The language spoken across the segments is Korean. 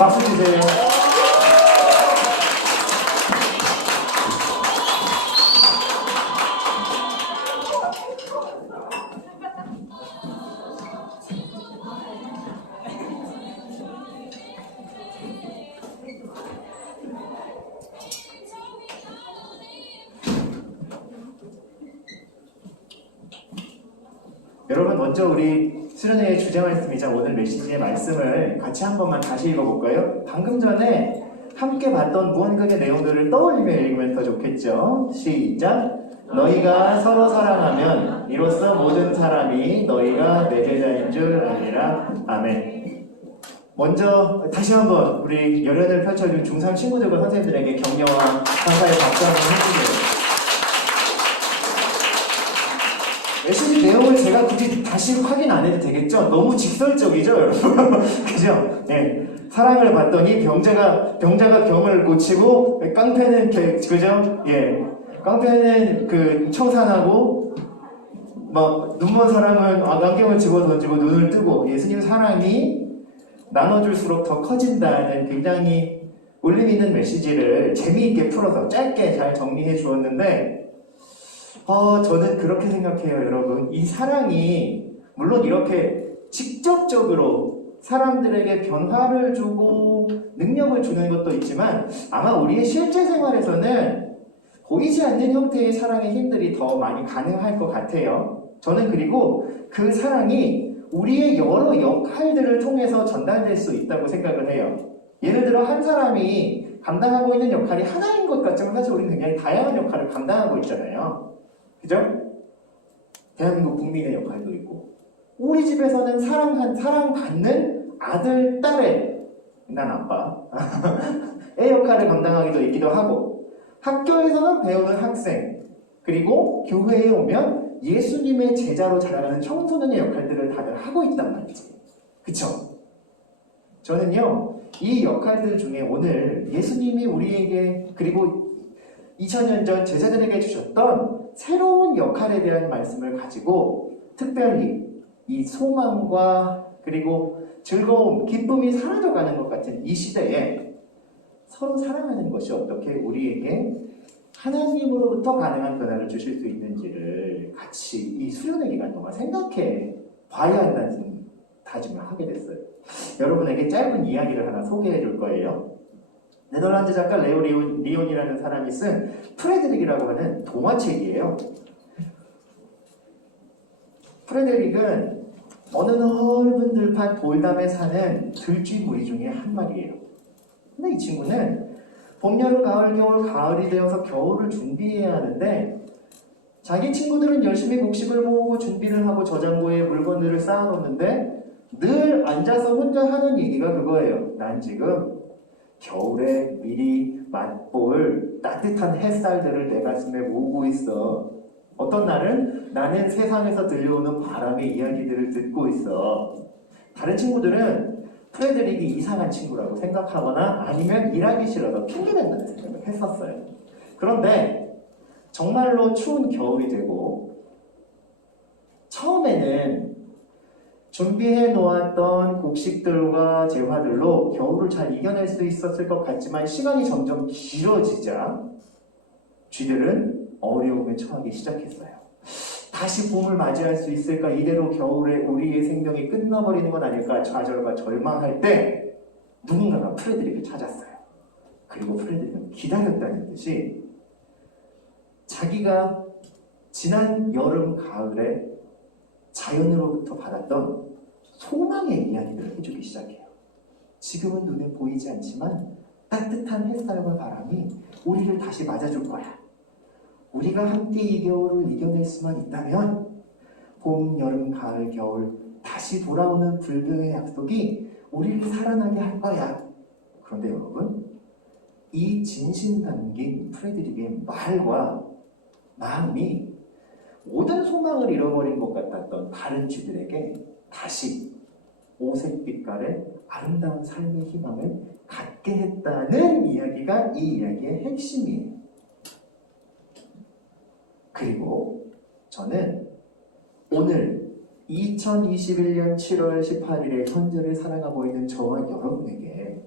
박수 주세요. 여러분 먼저 우리 수련회의 주제 말씀이자 오늘 메시지의 말씀을 같이 한 번만 다시 읽어볼까요? 방금 전에 함께 봤던 무언가의 내용들을 떠올리며 읽으면 더 좋겠죠? 시작! 너희가 서로 사랑하면 이로써 모든 사람이 너희가 내 제자인 줄 아니라. 아멘. 먼저 다시 한번 우리 열연을 펼쳐준 중3 친구들과 선생님들에게 격려와 감사의 박수 한번 해주세요. 메시지 내용을 제가 굳이 다시 확인 안 해도 되겠죠? 너무 직설적이죠, 여러분? 그죠? 네. 사랑을 받더니 병자가 병을 고치고, 깡패는 그죠? 예. 깡패는 청산하고, 눈먼 사람은 안경을 집어 던지고 눈을 뜨고, 예수님 사랑이 나눠줄수록 더 커진다는 굉장히 울림 있는 메시지를 재미있게 풀어서 짧게 잘 정리해 주었는데, 저는 그렇게 생각해요, 여러분. 이 사랑이 물론 이렇게 직접적으로 사람들에게 변화를 주고 능력을 주는 것도 있지만 아마 우리의 실제 생활에서는 보이지 않는 형태의 사랑의 힘들이 더 많이 가능할 것 같아요. 저는 그리고 그 사랑이 우리의 여러 역할들을 통해서 전달될 수 있다고 생각을 해요. 예를 들어 한 사람이 감당하고 있는 역할이 하나인 것 같지만 사실 우리는 굉장히 다양한 역할을 감당하고 있잖아요. 그죠? 대한민국 국민의 역할도 있고, 우리 집에서는 사랑받는 아들, 딸의, 난 아빠, 의 역할을 감당하기도 있기도 하고, 학교에서는 배우는 학생, 그리고 교회에 오면 예수님의 제자로 자라가는 청소년의 역할들을 다들 하고 있단 말이지. 그쵸? 저는요, 이 역할들 중에 오늘 예수님이 우리에게, 그리고 2000년 전 제자들에게 주셨던 새로운 역할에 대한 말씀을 가지고 특별히 이 소망과 그리고 즐거움, 기쁨이 사라져가는 것 같은 이 시대에 서로 사랑하는 것이 어떻게 우리에게 하나님으로부터 가능한 변화를 주실 수 있는지를 같이 이 수련의 기간 동안 생각해 봐야 한다는 다짐을 하게 됐어요. 여러분에게 짧은 이야기를 하나 소개해 줄 거예요. 네덜란드 작가 레오 리온이라는 사람이 쓴 프레드릭이라고 하는 동화책이에요. 프레드릭은 어느 넓은 들판 돌담에 사는 들쥐무리 중에 한 마리예요. 근데 이 친구는 봄, 여름, 가을, 겨울, 가을이 되어서 겨울을 준비해야 하는데 자기 친구들은 열심히 곡식을 모으고 준비를 하고 저장고에 물건들을 쌓아놓는데 늘 앉아서 혼자 하는 얘기가 그거예요. 난 지금 겨울에 미리 맛볼 따뜻한 햇살들을 내 가슴에 모으고 있어. 어떤 날은 나는 세상에서 들려오는 바람의 이야기들을 듣고 있어. 다른 친구들은 프레드릭이 이상한 친구라고 생각하거나 아니면 일하기 싫어서 핑계댄다는 생각을 했었어요. 그런데 정말로 추운 겨울이 되고 처음에는 준비해 놓았던 곡식들과 재화들로 겨울을 잘 이겨낼 수 있었을 것 같지만 시간이 점점 길어지자 쥐들은 어려움에 처하기 시작했어요. 다시 봄을 맞이할 수 있을까? 이대로 겨울에 우리의 생명이 끝나버리는 건 아닐까? 좌절과 절망할 때 누군가가 프레드릭을 찾았어요. 그리고 프레드릭은 기다렸다는 듯이 자기가 지난 여름, 가을에 자연으로부터 받았던 소망의 이야기들을 해주기 시작해요. 지금은 눈에 보이지 않지만 따뜻한 햇살과 바람이 우리를 다시 맞아줄 거야. 우리가 함께 이 겨울을 이겨낼 수만 있다면 봄, 여름, 가을, 겨울 다시 돌아오는 불교의 약속이 우리를 살아나게 할 거야. 그런데 여러분, 이 진심 담긴 프레드릭의 말과 마음이 모든 소망을 잃어버린 것 같았던 다른 쥐들에게 다시 오색빛깔의 아름다운 삶의 희망을 갖게 했다는 이야기가 이 이야기의 핵심이에요. 그리고 저는 오늘 2021년 7월 18일에 현재를 살아가고 있는 저와 여러분에게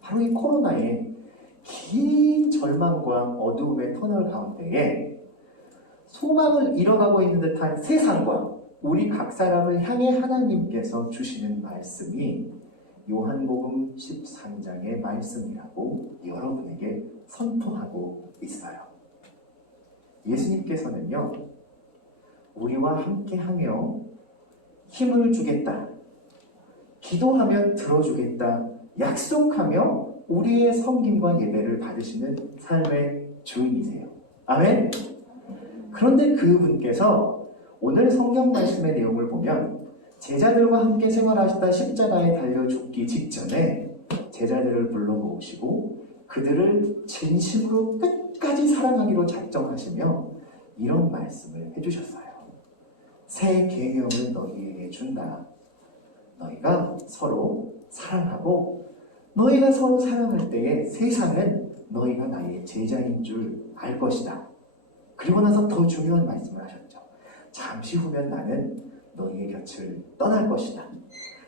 바로 이 코로나의 긴 절망과 어두움의 터널 가운데에 소망을 잃어가고 있는 듯한 세상과 우리 각 사람을 향해 하나님께서 주시는 말씀이 요한복음 13장의 말씀이라고 여러분에게 선포하고 있어요. 예수님께서는요, 우리와 함께하며 힘을 주겠다. 기도하면 들어주겠다. 약속하며 우리의 섬김과 예배를 받으시는 삶의 주인이세요. 아멘? 그런데 그분께서 오늘 성경 말씀의 내용을 보면 제자들과 함께 생활하시다 십자가에 달려 죽기 직전에 제자들을 불러 모으시고 그들을 진심으로 끝까지 사랑하기로 작정하시며 이런 말씀을 해주셨어요. 새 계명을 너희에게 준다. 너희가 서로 사랑하고 너희가 서로 사랑할 때에 세상은 너희가 나의 제자인 줄 알 것이다. 그리고 나서 더 중요한 말씀을 하셨죠. 잠시 후면 나는 너희의 곁을 떠날 것이다.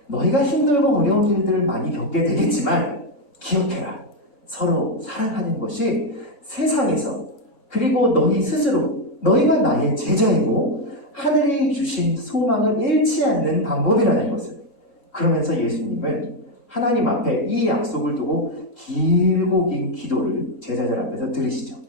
너희가 힘들고 어려운 일들을 많이 겪게 되겠지만 기억해라. 서로 사랑하는 것이 세상에서 그리고 너희 스스로 너희가 나의 제자이고 하늘이 주신 소망을 잃지 않는 방법이라는 것을 그러면서 예수님은 하나님 앞에 이 약속을 두고 길고 긴 기도를 제자들 앞에서 들으시죠.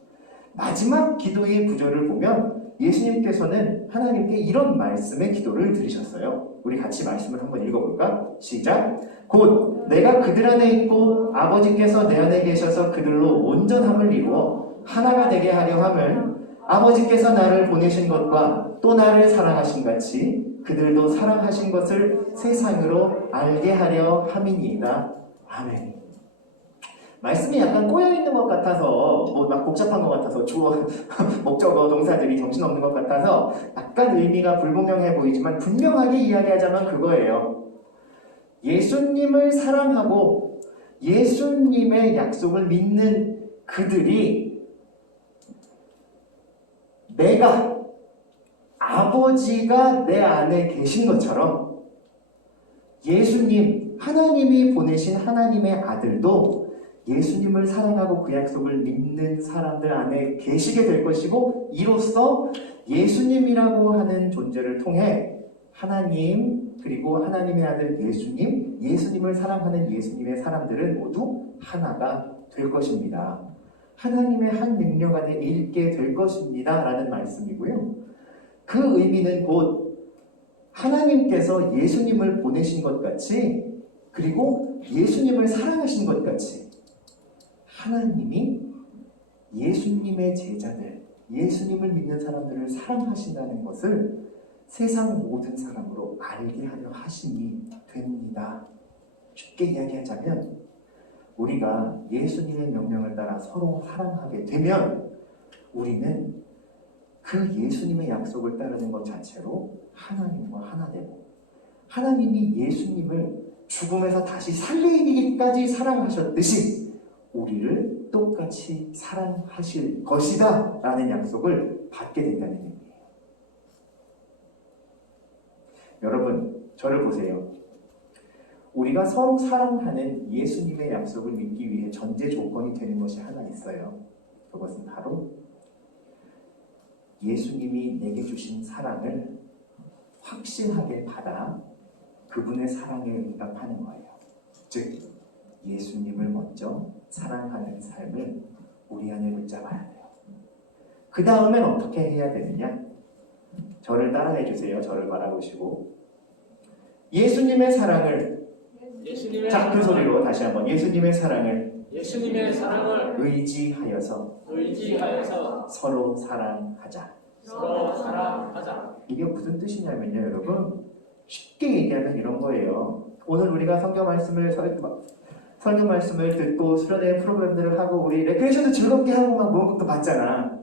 마지막 기도의 구절을 보면 예수님께서는 하나님께 이런 말씀의 기도를 드리셨어요. 우리 같이 말씀을 한번 읽어볼까? 시작! 곧 내가 그들 안에 있고 아버지께서 내 안에 계셔서 그들로 온전함을 이루어 하나가 되게 하려 함을 아버지께서 나를 보내신 것과 또 나를 사랑하신 같이 그들도 사랑하신 것을 세상으로 알게 하려 함이니이다. 아멘. 말씀이 약간 꼬여있는 것 같아서 막 복잡한 것 같아서 주어, 목적어, 동사들이 정신없는 것 같아서 약간 의미가 불분명해 보이지만 분명하게 이야기하자면 그거예요. 예수님을 사랑하고 예수님의 약속을 믿는 그들이 내가 아버지가 내 안에 계신 것처럼 예수님, 하나님이 보내신 하나님의 아들도 예수님을 사랑하고 그 약속을 믿는 사람들 안에 계시게 될 것이고 이로써 예수님이라고 하는 존재를 통해 하나님 그리고 하나님의 아들 예수님, 예수님을 사랑하는 예수님의 사람들은 모두 하나가 될 것입니다. 하나님의 한 능력 안에 있게 될 것입니다. 라는 말씀이고요. 그 의미는 곧 하나님께서 예수님을 보내신 것 같이 그리고 예수님을 사랑하신 것 같이 하나님이 예수님의 제자들, 예수님을 믿는 사람들을 사랑하신다는 것을 세상 모든 사람으로 알게 하려 하심이 됩니다. 쉽게 이야기하자면 우리가 예수님의 명령을 따라 서로 사랑하게 되면 우리는 그 예수님의 약속을 따르는 것 자체로 하나님과 하나 되고 하나님이 예수님을 죽음에서 다시 살리기까지 사랑하셨듯이 우리를 똑같이 사랑하실 것이다 라는 약속을 받게 된다는 의미예요. 여러분, 저를 보세요. 우리가 서로 사랑하는 예수님의 약속을 믿기 위해 전제 조건이 되는 것이 하나 있어요. 그것은 바로 예수님이 내게 주신 사랑을 확실하게 받아 그분의 사랑에 응답하는 거예요. 즉 예수님을 먼저 사랑하는 삶을 우리 안에 붙잡아야 돼요. 그 다음엔 어떻게 해야 되느냐? 저를 따라해 주세요. 저를 바라보시고 예수님의 사랑을 자, 큰 소리로 다시 한번 예수님의 사랑을 의지하여서 서로 사랑하자. 이게 무슨 뜻이냐면요, 여러분. 쉽게 얘기하면 이런 거예요. 오늘 우리가 성경 말씀을 듣고 수련회 프로그램들을 하고 우리 레크레이션도 즐겁게 하고 막 모은 것도 봤잖아.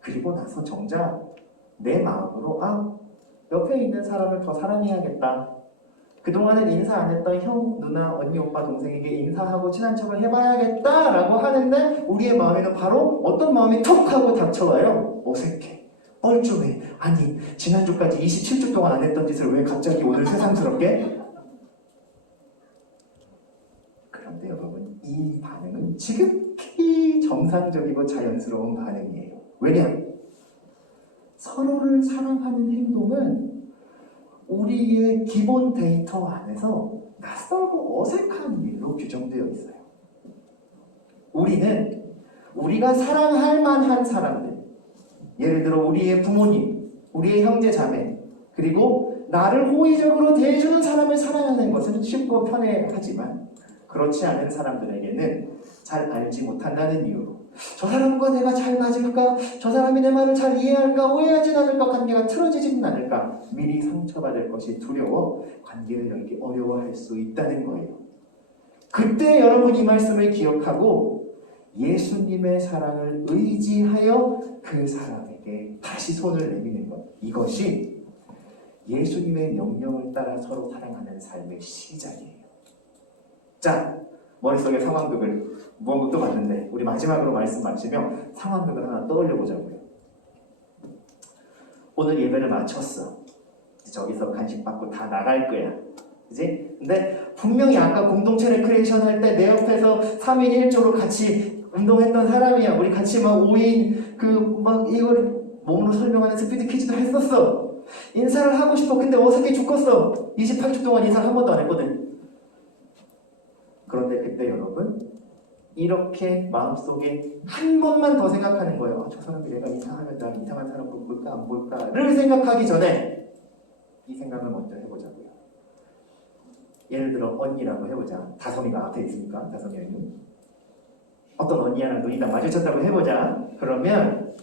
그리고 나서 정작 내 마음으로 옆에 있는 사람을 더 사랑해야겠다. 그동안은 인사 안 했던 형, 누나, 언니, 오빠, 동생에게 인사하고 친한 척을 해봐야겠다라고 하는데 우리의 마음에는 바로 어떤 마음이 턱 하고 닥쳐와요. 어색해, 뻘쭘해. 아니 지난주까지 27주 동안 안 했던 짓을 왜 갑자기 오늘 새삼스럽게? 그런데 여러분, 이 반응은 지극히 정상적이고 자연스러운 반응이에요. 왜냐? 서로를 사랑하는 행동은 우리의 기본 데이터 안에서 낯설고 어색한 일로 규정되어 있어요. 우리는 우리가 사랑할 만한 사람들, 예를 들어 우리의 부모님, 우리의 형제 자매, 그리고 나를 호의적으로 대해주는 사람을 사랑하는 것은 쉽고 편해하지만 그렇지 않은 사람들에게는 잘 알지 못한다는 이유로 저 사람과 내가 잘 맞을까? 저 사람이 내 말을 잘 이해할까? 오해하진 않을까? 관계가 틀어지지는 않을까? 미리 상처받을 것이 두려워 관계를 열기 어려워할 수 있다는 거예요. 그때 여러분 이 말씀을 기억하고 예수님의 사랑을 의지하여 그 사람에게 다시 손을 내미는 것, 이것이 예수님의 명령을 따라 서로 사랑하는 삶의 시작이에요. 자, 머릿속에 상황극을 무언가 또 봤는데 우리 마지막으로 말씀 마치며 상황극을 하나 떠올려 보자고요. 오늘 예배를 마쳤어. 저기서 간식 받고 다 나갈 거야. 그지? 근데 분명히 아까 공동체 레크레이션 할 때 내 옆에서 3인 1조로 같이 운동했던 사람이야. 우리 같이 막 5인 이걸 몸으로 설명하는 스피드 퀴즈도 했었어. 인사를 하고 싶어. 근데 어색해 죽겠어. 28주 동안 인사를 한 번도 안 했거든. 그런데 그때 여러분 이렇게 마음속에 한 번만 더 생각하는 거예요. 저 사람이 내가 인사하면 나 이상한 사람으로 볼까 안 볼까를 생각하기 전에 이 생각을 먼저 해보자고요. 예를 들어 언니라고 해보자. 다솜이가 앞에 있으니까 다솜이 언니. 어떤 언니랑 눈이 다 마주쳤다고 해보자. 그러면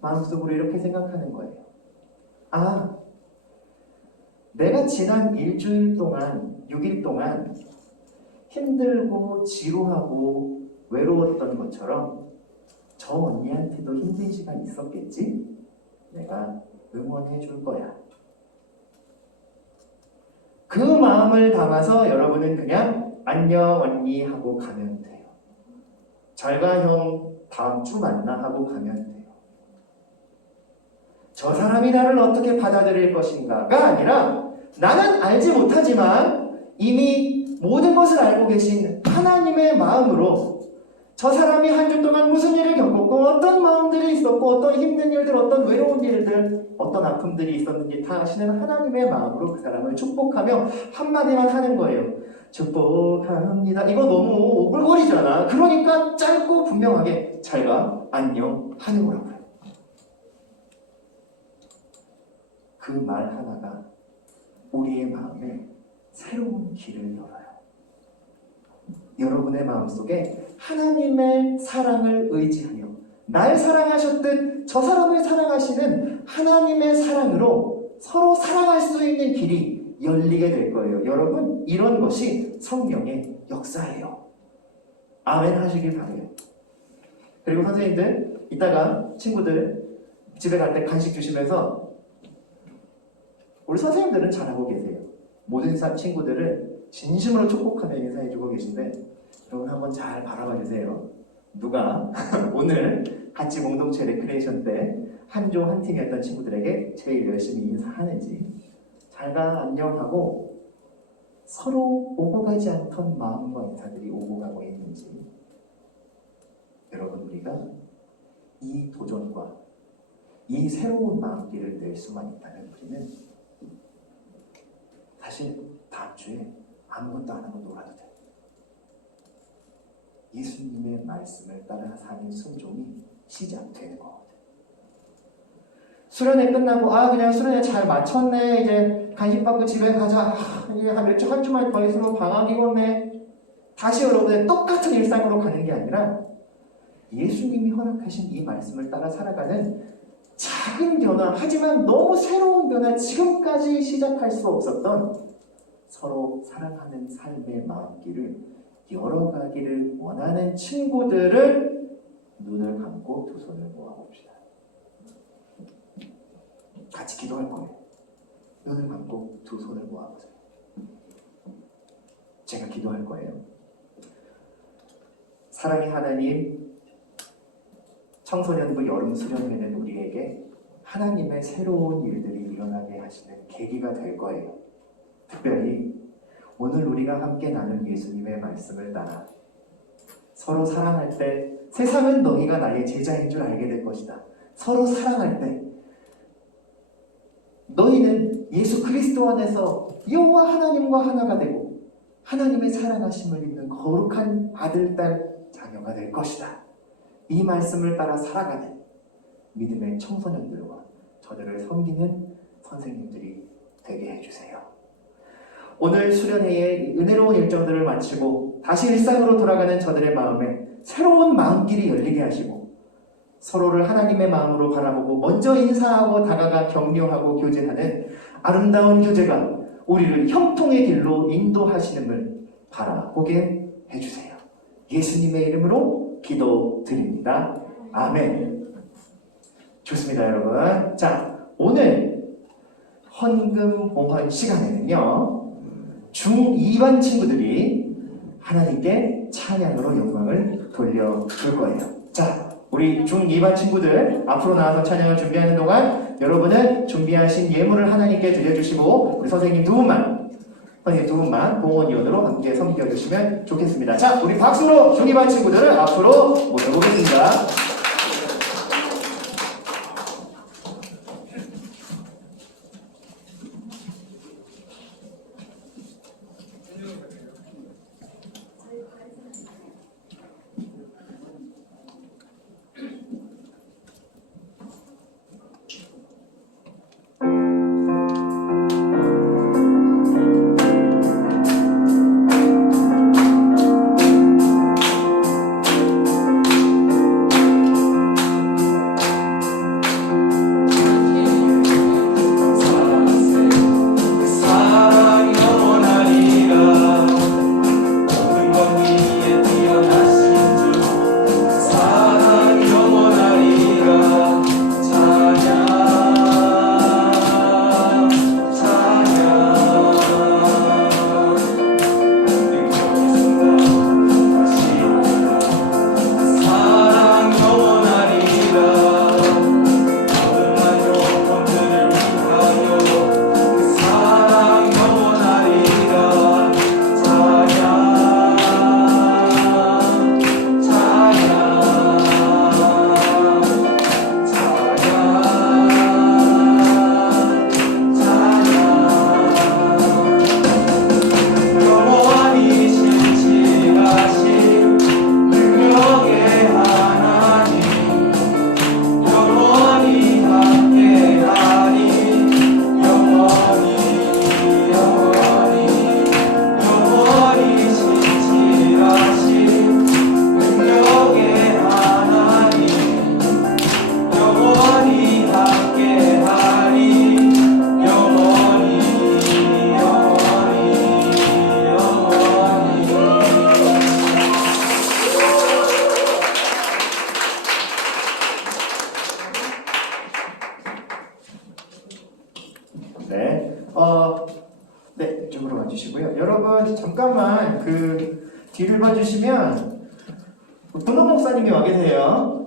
마음속으로 이렇게 생각하는 거예요. 아, 내가 지난 일주일 동안 6일 동안 힘들고 지루하고 외로웠던 것처럼 저 언니한테도 힘든 시간 있었겠지? 내가 응원해 줄 거야. 그 마음을 담아서 여러분은 그냥 안녕 언니 하고 가면 돼요. 잘가 형 다음 주 만나 하고 가면 돼요. 저 사람이 나를 어떻게 받아들일 것인가가 아니라 나는 알지 못하지만 이미 모든 것을 알고 계신 하나님의 마음으로 저 사람이 한 주 동안 무슨 일을 겪었고 어떤 마음들이 있었고 어떤 힘든 일들, 어떤 외로운 일들, 어떤 아픔들이 있었는지 다 아시는 하나님의 마음으로 그 사람을 축복하며 한마디만 하는 거예요. 축복합니다. 이거 너무 오글거리잖아. 그러니까 짧고 분명하게 잘가, 안녕 하는 거라고요. 그 말 하나가 우리의 마음에 새로운 길을 열어요. 여러분의 마음속에 하나님의 사랑을 의지하여 날 사랑하셨듯 저 사람을 사랑하시는 하나님의 사랑으로 서로 사랑할 수 있는 길이 열리게 될 거예요. 여러분, 이런 것이 성령의 역사예요. 아멘 하시길 바라요. 그리고 선생님들, 이따가 친구들 집에 갈 때 간식 주시면서 우리 선생님들은 잘하고 계세요. 모든 친구들을 진심으로 축복하며 인사해주고 계신데 여러분 한번 잘 바라봐 주세요. 누가 오늘 같이 공동체 레크레이션 때 한 조 한 팀이었던 친구들에게 제일 열심히 인사하는지 잘가 안녕하고 서로 오고 가지 않던 마음과 인사들이 오고 가고 있는지 여러분 우리가 이 도전과 이 새로운 마음길을 낼 수만 있다면 우리는 사실 다음 주에 아무것도 안 하고 놀아도 돼. 예수님의 말씀을 따라 사는 순종이 시작되는 거거든. 수련회 끝나고 그냥 수련회 잘 마쳤네. 이제 간식 받고 집에 가자. 이제 한 주만 더 있으면 방학이겠네. 다시 여러분의 똑같은 일상으로 가는 게 아니라 예수님이 허락하신 이 말씀을 따라 살아가는 작은 변화, 하지만 너무 새로운 변화, 지금까지 시작할 수 없었던 서로 사랑하는 삶의 마음길을 열어가기를 원하는 친구들을 눈을 감고 두 손을 모아봅시다. 같이 기도할 거예요. 눈을 감고 두 손을 모아보세요. 제가 기도할 거예요. 사랑의 하나님, 청소년부 여름 수련회는 우리에게 하나님의 새로운 일들이 일어나게 하시는 계기가 될 거예요. 특별히 오늘 우리가 함께 나눈 예수님의 말씀을 따라 서로 사랑할 때 세상은 너희가 나의 제자인 줄 알게 될 것이다. 서로 사랑할 때 너희는 예수 그리스도 안에서 여호와 하나님과 하나가 되고 하나님의 사랑하심을 입는 거룩한 아들, 딸, 자녀가 될 것이다. 이 말씀을 따라 살아가는 믿음의 청소년들과 저들을 섬기는 선생님들이 되게 해주세요. 오늘 수련회의 은혜로운 일정들을 마치고 다시 일상으로 돌아가는 저들의 마음에 새로운 마음길이 열리게 하시고 서로를 하나님의 마음으로 바라보고 먼저 인사하고 다가가 격려하고 교제하는 아름다운 교제가 우리를 형통의 길로 인도하시는을 바라보게 해주세요. 예수님의 이름으로 기도드립니다. 아멘. 좋습니다, 여러분. 자, 오늘 헌금 봉헌 시간에는요, 중2반 친구들이 하나님께 찬양으로 영광을 돌려줄 거예요. 자, 우리 중2반 친구들 앞으로 나와서 찬양을 준비하는 동안 여러분은 준비하신 예물을 하나님께 드려주시고 우리 선생님 두 분만 봉헌위원으로 함께 섬겨주시면 좋겠습니다. 자, 우리 박수로 중2반 친구들을 앞으로 모셔보겠습니다. 네, 이쪽으로 와주시고요. 여러분 잠깐만 그 뒤를 봐주시면 분홍 목사님이 와 계세요.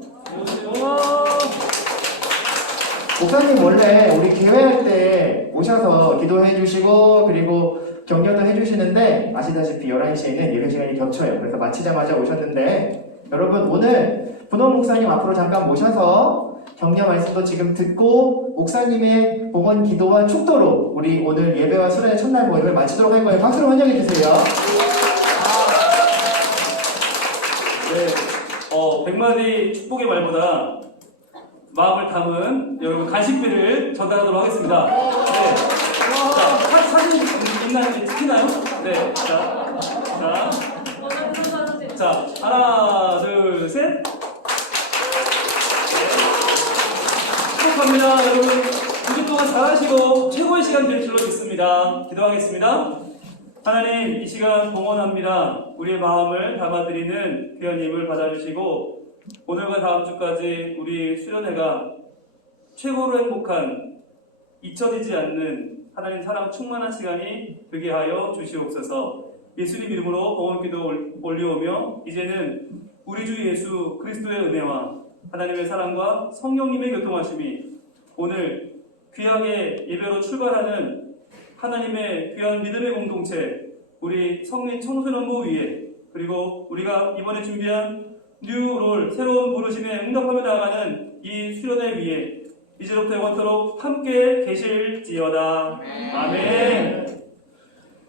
목사님 원래 우리 개회할 때 오셔서 기도해 주시고 그리고 격려도 해주시는데 아시다시피 11시에는 예배 시간이 겹쳐요. 그래서 마치자마자 오셨는데 여러분 오늘 분홍 목사님 앞으로 잠깐 모셔서 격려 말씀도 지금 듣고 목사님의 봉헌 기도와 축도로 우리 오늘 예배와 수련의 첫날 모임을 마치도록 할 거예요. 박수로 환영해 주세요. 네, 100마디 축복의 말보다 마음을 담은 여러분 간식비를 전달하도록 하겠습니다. 네. 자, 사진 있나요? 찍히나요? 네. 자, 하나, 둘, 셋. 축복합니다. 여러분, 2주 동안 잘하시고 최고의 시간 될 줄로 믿습니다. 기도하겠습니다. 하나님, 이 시간 봉헌합니다. 우리의 마음을 담아드리는 귀한 예물 받아주시고 오늘과 다음 주까지 우리 수련회가 최고로 행복한 잊혀지지 않는 하나님 사랑 충만한 시간이 되게 하여 주시옵소서. 예수님 이름으로 봉헌기도 올리오며 이제는 우리 주 예수 그리스도의 은혜와 하나님의 사랑과 성령님의 교통하심이 오늘 귀하게 예배로 출발하는 하나님의 귀한 믿음의 공동체 우리 성린 청소년부 위에 그리고 우리가 이번에 준비한 뉴롤 새로운 부르심에 응답하며 나아가는 이 수련회 위에 이제부터 영원토록 함께 계실지어다. 아멘.